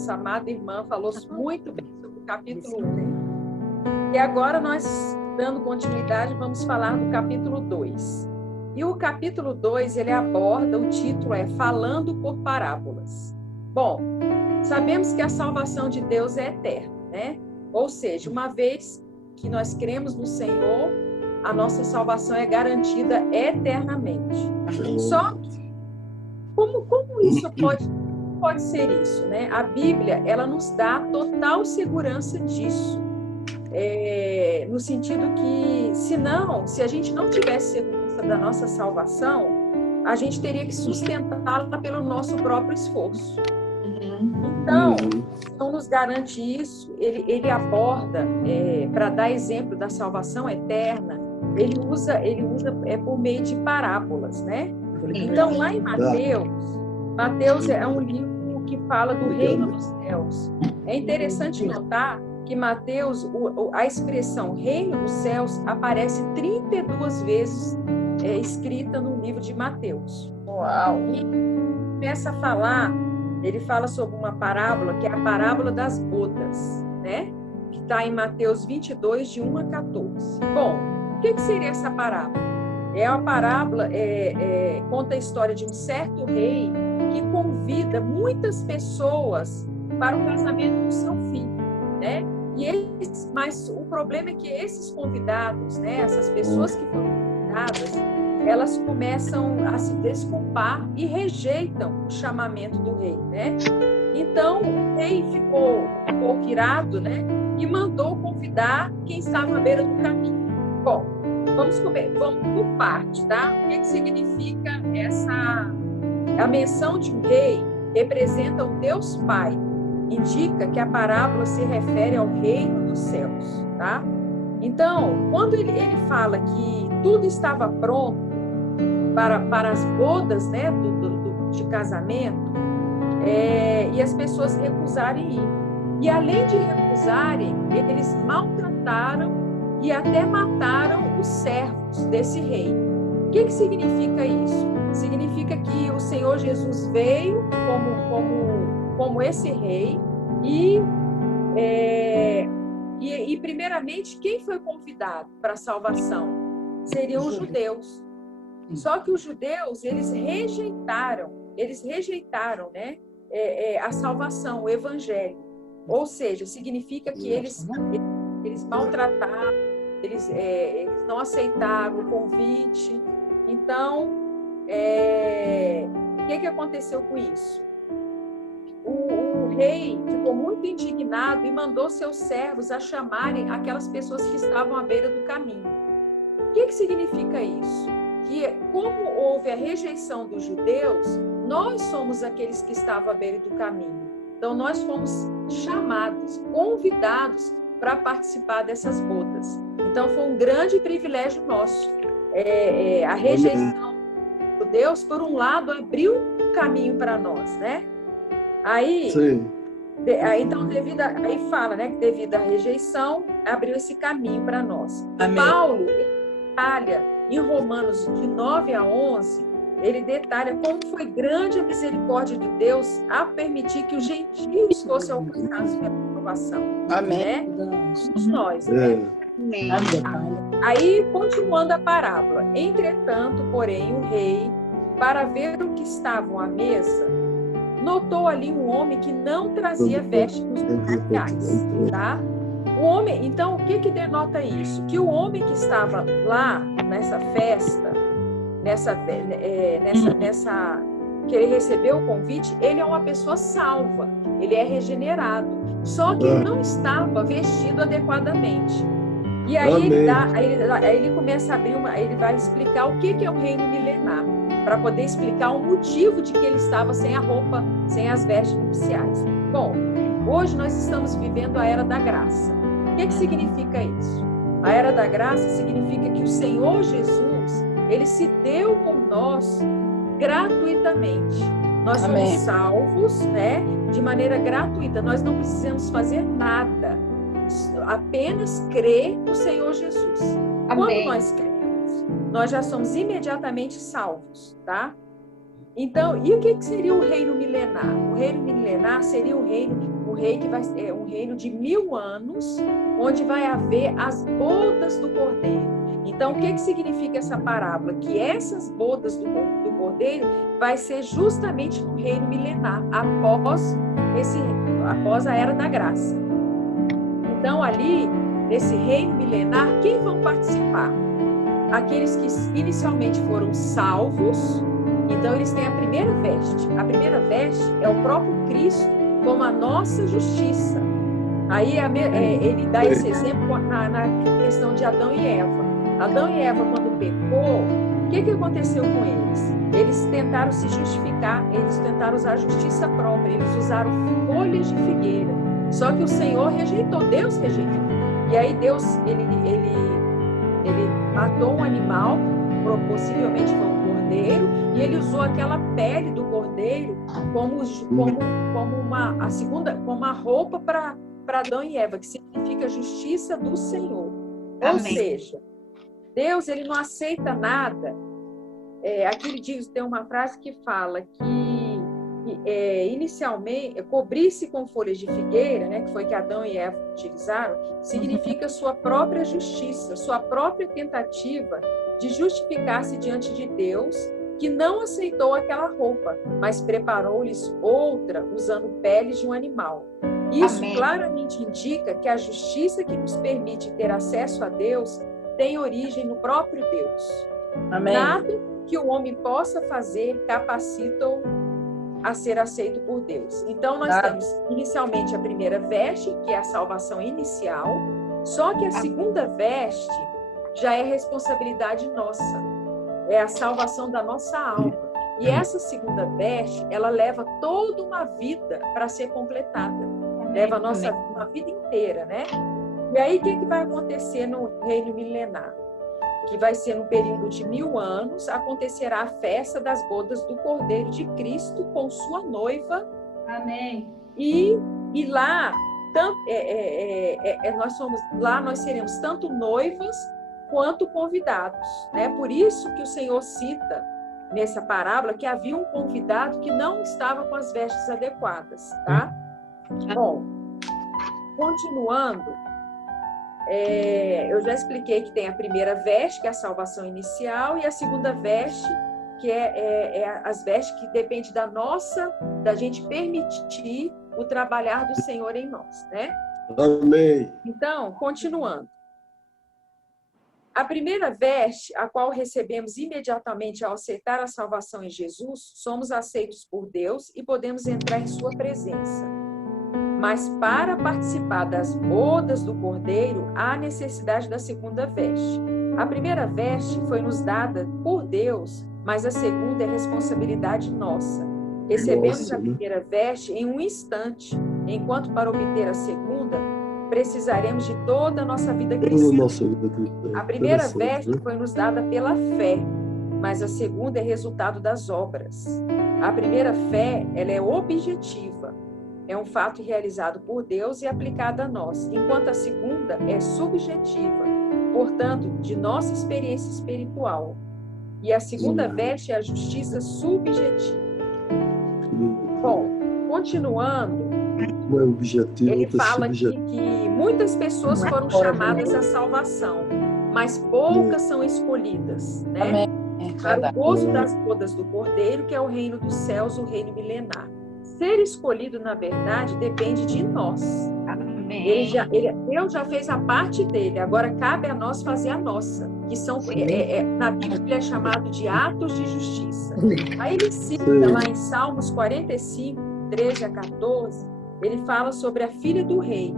nossa amada irmã falou muito bem sobre o capítulo 1. E agora nós, dando continuidade, vamos falar do capítulo 2. E o capítulo 2, ele aborda, o título é Falando por Parábolas. Bom, sabemos que a salvação de Deus é eterna, né? Ou seja, uma vez que nós cremos no Senhor, a nossa salvação é garantida eternamente. Só que, como isso pode ser isso, né? A Bíblia, ela nos dá total segurança disso. No sentido que, se a gente não tivesse segurança da nossa salvação, a gente teria que sustentá-la pelo nosso próprio esforço. Então, não nos garante isso. Ele aborda, para dar exemplo da salvação eterna, ele usa por meio de parábolas, né? Então, lá em Mateus é um livro que fala do reino dos céus. É interessante notar que Mateus, a expressão reino dos céus aparece 32 vezes escrita no livro de Mateus. Uau! E começa a falar, ele fala sobre uma parábola, que é a parábola das bodas, né? Que está em Mateus 22, de 1 a 14. Bom, o que seria essa parábola? É uma parábola, conta a história de um certo rei que convida muitas pessoas para o casamento do seu filho, né? Mas o problema é que esses convidados, né, essas pessoas que foram convidadas, elas começam a se desculpar e rejeitam o chamamento do rei, né? Então, o rei ficou um pouco irado, né? E mandou convidar quem estava à beira do caminho. Bom, vamos por parte, tá? O que significa a menção de um rei representa o Deus Pai. Indica que a parábola se refere ao reino dos céus, tá? Então, quando ele fala que tudo estava pronto para as bodas, né, de casamento, e as pessoas recusarem ir. E além de recusarem, eles maltrataram e até mataram os servos desse rei. O que significa isso? Significa que o Senhor Jesus veio como esse rei e primeiramente, quem foi convidado para a salvação? Seriam os judeus. Só que os judeus, eles rejeitaram, né, a salvação, o evangelho. Ou seja, significa que eles maltrataram, eles não aceitaram o convite. Então, o que aconteceu com isso? O rei ficou muito indignado e mandou seus servos a chamarem aquelas pessoas que estavam à beira do caminho. O que significa isso? Que como houve a rejeição dos judeus, nós somos aqueles que estavam à beira do caminho. Então, nós fomos chamados, convidados para participar dessas bodas. Então, foi um grande privilégio nosso. A rejeição de Deus, por um lado, abriu um caminho para nós, né? Então, aí fala, né, que devido à rejeição, abriu esse caminho para nós. Amém. Paulo, ele detalha, em Romanos de 9 a 11, ele detalha como foi grande a misericórdia de Deus a permitir que os gentios fossem alcançados pela salvação. Amém. Né? Somos nós, né? Amém. Aí, continuando a parábola. Entretanto, porém, o rei, para ver o que estavam à mesa, notou ali um homem que não trazia vestes nupciais, tá? O homem, então, o que denota isso? Que o homem que estava lá nessa festa, que ele recebeu o convite, ele é uma pessoa salva, ele é regenerado, só que ele não estava vestido adequadamente. E aí ele começa a abrir ele vai explicar o que é o reino milenar, para poder explicar o motivo de que ele estava sem a roupa, sem as vestes nupciais. Bom, hoje nós estamos vivendo a Era da Graça. O que significa isso? A Era da Graça significa que o Senhor Jesus, ele se deu por nós gratuitamente. Nós somos salvos, né, de maneira gratuita. Nós não precisamos fazer nada, apenas crer no Senhor Jesus. Amém. Quando nós cremos, nós já somos imediatamente salvos, tá? Então, e o que seria o reino milenar? O reino milenar seria um rei que vai ser um reino de 1000 anos, onde vai haver as bodas do Cordeiro. Então, o que significa essa parábola? Que essas bodas do Cordeiro vai ser justamente no reino milenar, após a Era da Graça. Então, ali, nesse reino milenar, quem vão participar? Aqueles que inicialmente foram salvos. Então, eles têm a primeira veste. A primeira veste é o próprio Cristo como a nossa justiça. Aí ele dá esse exemplo na questão de Adão e Eva. Adão e Eva, quando pecou, o que aconteceu com eles? Eles tentaram se justificar, eles tentaram usar a justiça própria, eles usaram folhas de figueira. Só que o Senhor rejeitou, Deus rejeitou. E aí Deus, ele matou um animal, possivelmente foi um cordeiro, e ele usou aquela pele do cordeiro como uma roupa para Adão e Eva, que significa justiça do Senhor. Amém. Ou seja, Deus, ele não aceita nada. Aqui ele diz, tem uma frase que fala que inicialmente, cobrir-se com folhas de figueira, né, que foi que Adão e Eva utilizaram, significa sua própria justiça, sua própria tentativa de justificar-se diante de Deus, que não aceitou aquela roupa, mas preparou-lhes outra usando peles de um animal. Isso Amém. Claramente indica que a justiça que nos permite ter acesso a Deus tem origem no próprio Deus. Amém. Nada que o homem possa fazer capacita-o a ser aceito por Deus. Então, nós temos inicialmente a primeira veste, que é a salvação inicial, só que a segunda veste já é responsabilidade nossa, é a salvação da nossa alma. E essa segunda veste, ela leva toda uma vida para ser completada, leva uma vida inteira, né? E aí, o que vai acontecer no reino milenar? Que vai ser no período de 1000 anos, acontecerá a festa das bodas do Cordeiro de Cristo com sua noiva. Amém. E lá, nós seremos tanto noivas quanto convidados, né? Por isso que o Senhor cita nessa parábola que havia um convidado que não estava com as vestes adequadas, tá? Bom, continuando, eu já expliquei que tem a primeira veste, que é a salvação inicial, e a segunda veste, que é as vestes que depende da gente permitir o trabalhar do Senhor em nós, né? Amém. Então, continuando. A primeira veste, a qual recebemos imediatamente ao aceitar a salvação em Jesus, somos aceitos por Deus e podemos entrar em sua presença. Mas para participar das bodas do Cordeiro, há necessidade da segunda veste. A primeira veste foi nos dada por Deus, mas a segunda é responsabilidade nossa. Recebemos a primeira veste em um instante, enquanto para obter a segunda, precisaremos de toda a nossa vida cristã. A primeira veste foi nos dada pela fé, mas a segunda é resultado das obras. A primeira fé, ela é objetiva. É um fato realizado por Deus e aplicado a nós, enquanto a segunda é subjetiva, portanto, de nossa experiência espiritual. E a segunda veste é a justiça subjetiva. Bom, continuando, ele fala aqui que muitas pessoas foram chamadas à salvação, mas poucas são escolhidas, né? Para o gozo das bodas do Cordeiro, que é o reino dos céus, o reino milenar. Ser escolhido, na verdade, depende de nós. Amém. Deus já fez a parte dele, agora cabe a nós fazer a nossa, que são, na Bíblia é chamado de atos de justiça. Aí ele cita lá em Salmos 45, 13 a 14, ele fala sobre a filha do rei.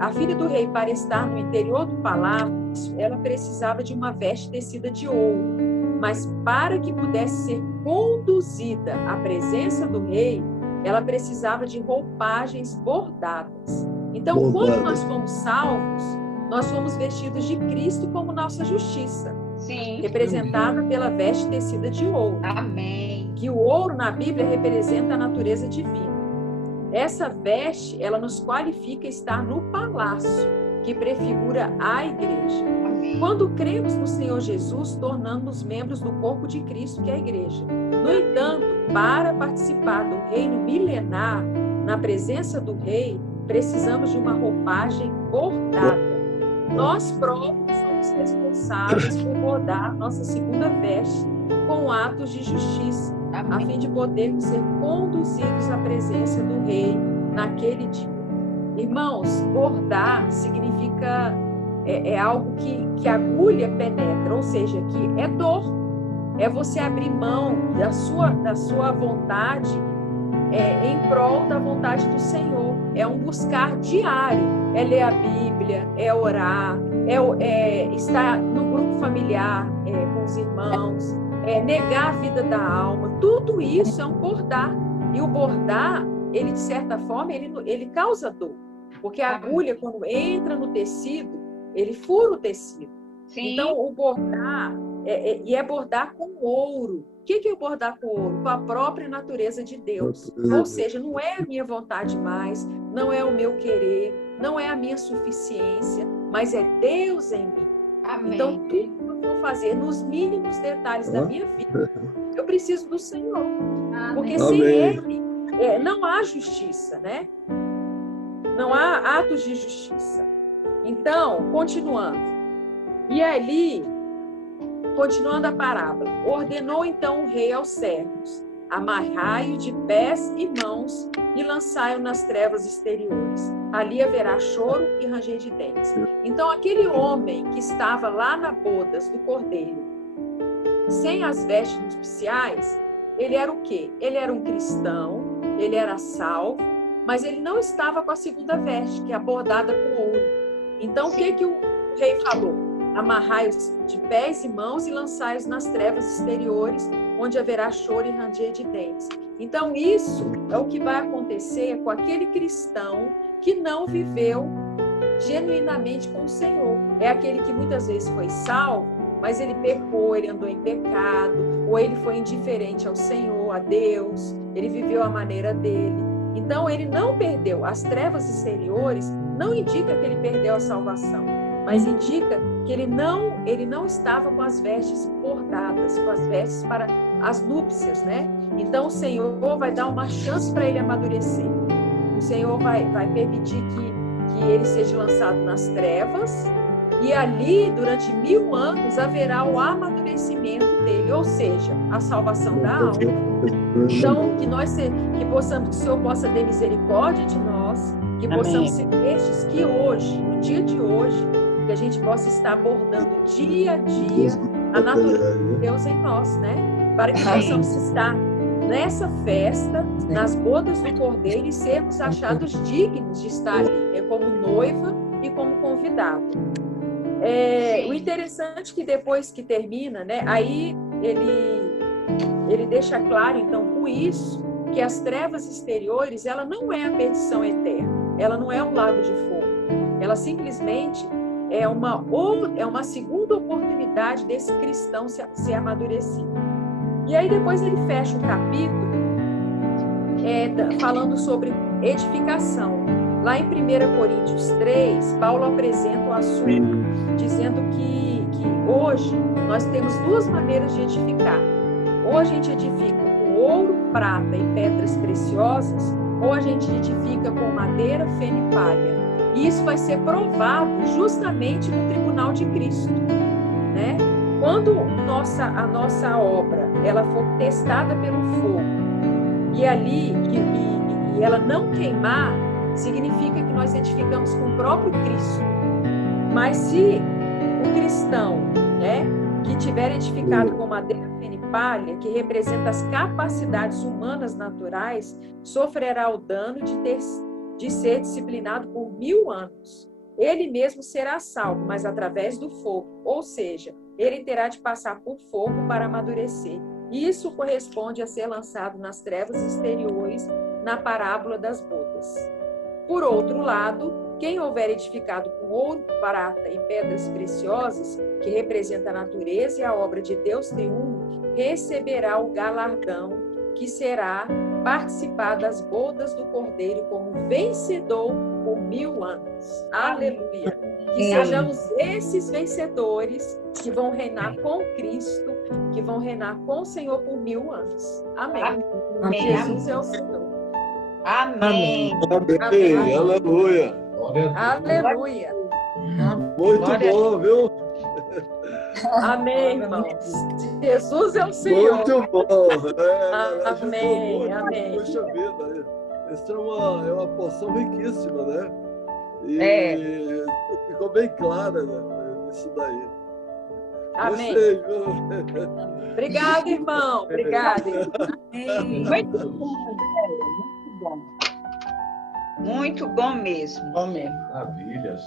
A filha do rei, para estar no interior do palácio, ela precisava de uma veste tecida de ouro. Mas para que pudesse ser conduzida à presença do rei, ela precisava de roupagens bordadas. Então, quando nós fomos salvos, nós fomos vestidos de Cristo como nossa justiça. Sim. Representada pela veste tecida de ouro. Amém. Que o ouro na Bíblia representa a natureza divina. Essa veste, ela nos qualifica a estar no palácio, que prefigura a igreja. Quando cremos no Senhor Jesus, tornamos-nos membros do corpo de Cristo, que é a igreja. No entanto, para participar do reino milenar, na presença do rei, precisamos de uma roupagem bordada. Nós próprios somos responsáveis por bordar nossa segunda veste com atos de justiça, a fim de podermos ser conduzidos à presença do rei naquele dia. Irmãos, bordar significa algo que a agulha penetra, ou seja, que é dor. É você abrir mão da sua vontade em prol da vontade do Senhor. É um buscar diário. É ler a Bíblia, é orar, é estar no grupo familiar com os irmãos, é negar a vida da alma. Tudo isso é um bordar. E o bordar, ele de certa forma, ele causa dor. Porque a agulha, quando entra no tecido, ele fura o tecido. Sim. Então, o bordar, é bordar com ouro. O que é bordar com ouro? Com a própria natureza de Deus. Ou seja, não é a minha vontade mais, não é o meu querer, não é a minha suficiência, mas é Deus em mim. Amém. Então, tudo que eu vou fazer, nos mínimos detalhes da minha vida, eu preciso do Senhor. Amém. Porque sem Ele, não há justiça, né? Não há atos de justiça. Então, continuando. E ali, continuando a parábola, ordenou então o rei aos servos: amarrai-o de pés e mãos e lançai-o nas trevas exteriores. Ali haverá choro e ranger de dentes. Então, aquele homem que estava lá na bodas do cordeiro, sem as vestes nupciais, ele era o quê? Ele era um cristão, ele era salvo, mas ele não estava com a segunda veste, que é a bordada com ouro. Então, o que o rei falou? Amarrai-os de pés e mãos e lançai-os nas trevas exteriores, onde haverá choro e ranger de dentes. Então, isso é o que vai acontecer com aquele cristão que não viveu genuinamente com o Senhor. É aquele que muitas vezes foi salvo, mas ele pecou, ele andou em pecado, ou ele foi indiferente ao Senhor, a Deus, ele viveu a maneira dele. Então, ele não perdeu. As trevas exteriores não indica que ele perdeu a salvação, mas indica que ele não estava com as vestes bordadas, com as vestes para as núpcias, né? Então, o Senhor vai dar uma chance para ele amadurecer. O Senhor vai permitir que ele seja lançado nas trevas, e ali, durante 1000 anos, haverá o amadurecimento dele, ou seja, a salvação da alma. Então, que o Senhor possa ter misericórdia de nós, que possamos ser estes que hoje, no dia de hoje, que a gente possa estar abordando dia a dia a natureza de Deus em nós, né? Para que possamos estar nessa festa, nas bodas do Cordeiro, e sermos achados dignos de estar ali, como noiva e como convidado. O interessante é que depois que termina, né, aí ele deixa claro, então, com isso, que as trevas exteriores, ela não é a perdição eterna, ela não é um lago de fogo, ela simplesmente é uma segunda oportunidade desse cristão ser amadurecido. E aí depois ele fecha o capítulo falando sobre edificação. Lá em 1 Coríntios 3, Paulo apresenta o assunto, dizendo que hoje nós temos duas maneiras de edificar. Ou a gente edifica com ouro, prata e pedras preciosas, ou a gente edifica com madeira, feno e palha. E isso vai ser provado justamente no tribunal de Cristo, né? Quando a nossa obra ela for testada pelo fogo e ali e ela não queimar, significa que nós edificamos com o próprio Cristo. Mas se o cristão, né, que tiver edificado com madeira, feno e palha, que representa as capacidades humanas naturais, sofrerá o dano de ser disciplinado por 1000 anos. Ele mesmo será salvo, mas através do fogo, ou seja, ele terá de passar por fogo para amadurecer. Isso corresponde a ser lançado nas trevas exteriores, na parábola das bodas. Por outro lado, quem houver edificado com ouro, prata e pedras preciosas, que representa a natureza e a obra de Deus triuno, receberá o galardão, que será participar das bodas do Cordeiro como vencedor por 1000 anos. Aleluia. Que Amém. sejamos esses vencedores que vão reinar com Cristo, que vão reinar com o Senhor por 1000 anos. Amém. Amém. Jesus é o Senhor. Amém. Amém. Amém. Aleluia. Aleluia. Muito Glória a bom, viu? Amém, irmãos. Jesus é o Senhor. Muito bom. Amém, Muito. amém. Puxa vida. Isso é uma porção riquíssima, né? E ficou bem clara, né? Isso daí. Amém. Gostei, viu? Obrigada, irmão. Obrigada. Muito bom, muito bom. Muito bom mesmo. Amém. Maravilhas.